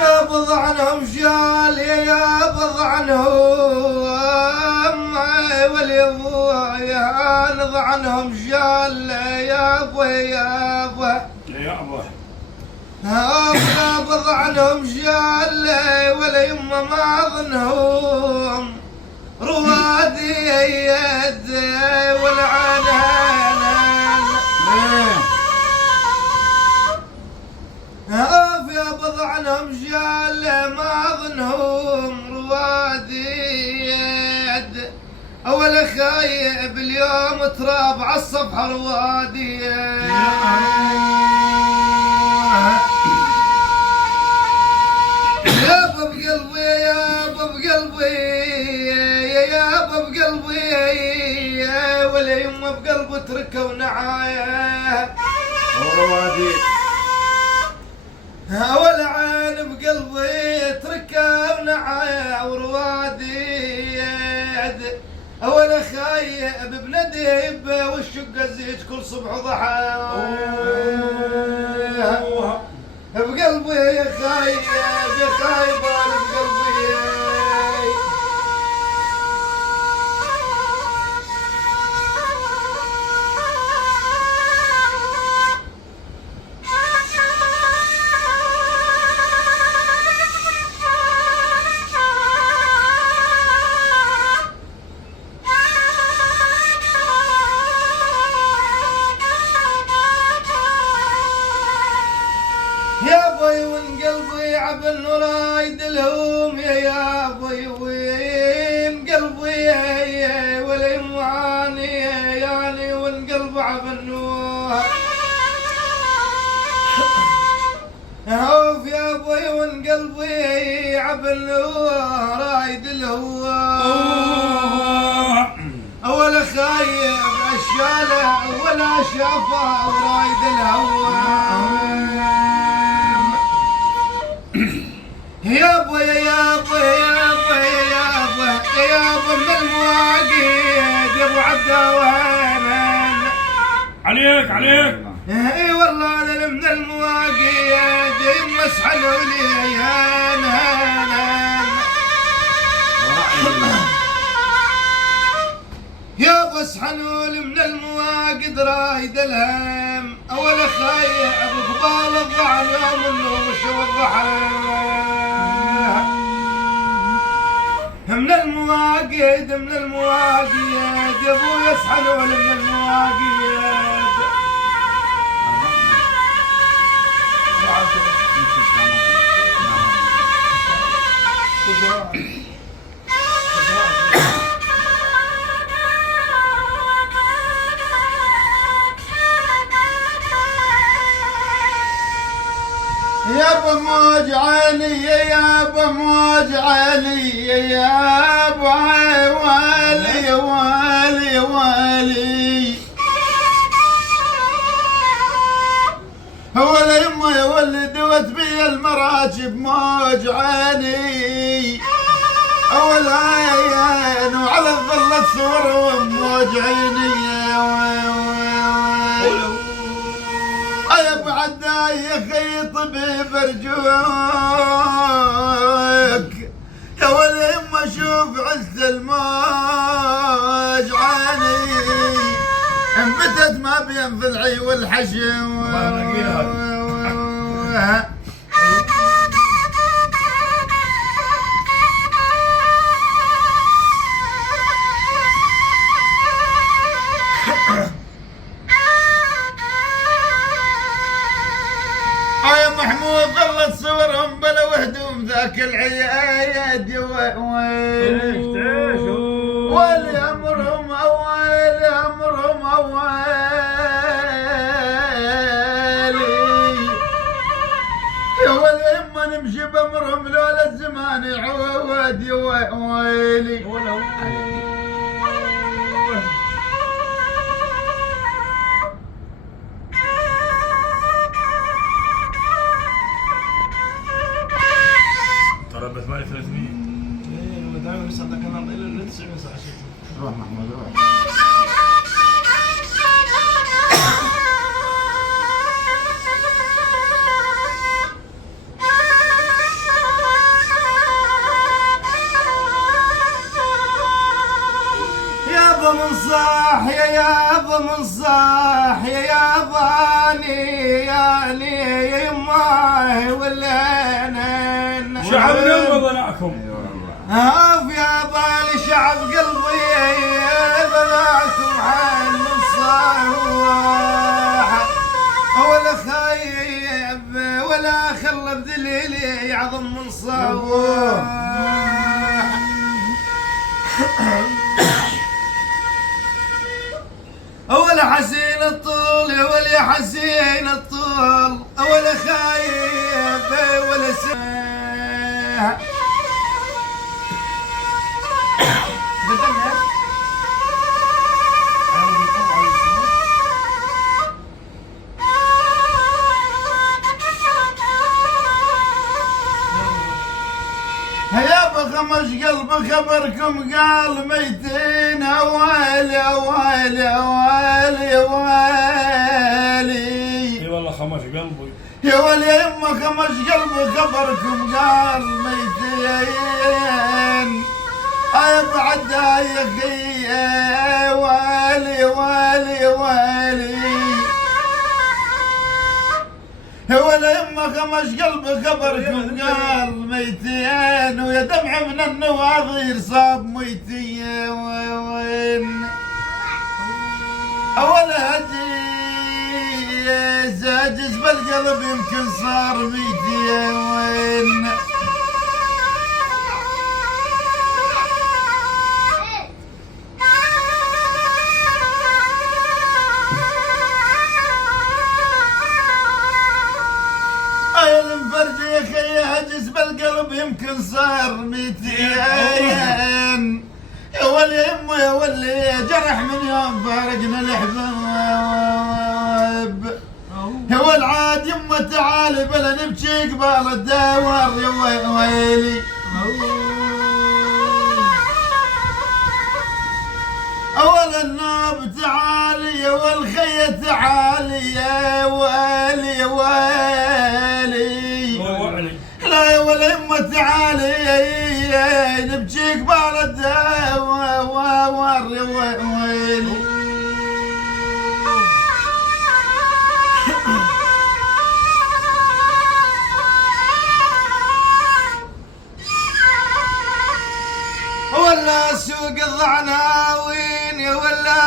يا بضعنهم شال يا بضعنهم واليبوه يا نضعنهم شال يا ابو يا ابو يا ابو يا بضعنهم شال ولا يما ما اظنهم روادي يد والعنان يا بضعنهم شال ما اظنهم روادي يد اول خايب اليوم تراب عالصفحه روادي يا باب قلبي يا باب قلبي يا باب قلبي ولا يما بقلبه تركوا نعايه روادي ولا عين بقلبي تركوا نعايه وروادي ولا خايب بنديب والشقه زيت كل صبح وضحى بقلبي يا خايب يا خايب انا بقلبي يا ابوي وان قلبي عبن ورايد الهوم يا ابوي وين قلبي ولا يمعاني يعني وان قلبي عبن اوف يا ابوي وان قلبي عبن رايد الهوم ولا خايب الشالع ولا شافه ورايد الهوام يا ابو يا ابو يا ابو يا ابو يا ابو من المواقيت يا ابو عبدوان عليك عليك اي والله انا من المواقيت يما اسحلوا لي يا نهان يا ابو اسحلول من المواقد رايد الهم اول خايع بقبال الضعن يوم النوم شو الضحى من المواقد من المواقد يا ابو يسحلول من المواقد يا ابو موج علي يا ابو موج علي يا ابو والي والي والي هو يما يولد وتبي المراكب موج عيني اول عين وعلى الظل صور وموج عيني يا ابو عداي يا خي طبيب ارجوك يا ولي يما شوف عز الموج عيني انبتت ما بين ضلعي والحشم يا محمود ظلت صورهم بلا وهدوم ذاك العياد يا ويلي ولي امرهم اويلي امرهم اويلي يا ولي اما نمشي بامرهم لولا الزمان يعود يا ويلي بس مالي 300 ايه هو دائما بس عندك انا الى 90 ساعه روح محمود روح يا يابا من صاح يا ياباني ياني يا يماه واللينين شعبنا وبناكم هاف يا بالي شعب قلبي بلاكم عن الصاح ولا خايب ولا خلب دليلي يعظم من صاح أول حسين الطول يا ولي حسين الطول أول خايب ولا ساح يا بخمش قلب خبركم قال ميتين اوالي اوالي اوالي اوالي اي والله خمش قلبي يا ولي يما خمش قلب خبركم قال ميتين اي بعد يا اخي والي والي والي ولا يما خمش قلب خبركم قال ميتين ويا دمع من النواظير صاب ميتين وين ولا هجيز هجز بالقلب يمكن صار ميتين وين يا خي هجس بالقلب يمكن صار ميتين يا ولي يمه يا ولي جرح من يوم فارقنا الحباب يا والعاد يمه تعالي بلا نبكي قبال الدوار يا ويلي اول النوب تعالي يا والخي تعالي يا والي يا والي لا يا ولا يمه تعالي نبكي قبال الدوار يا ويلي ولا سوق الضعنة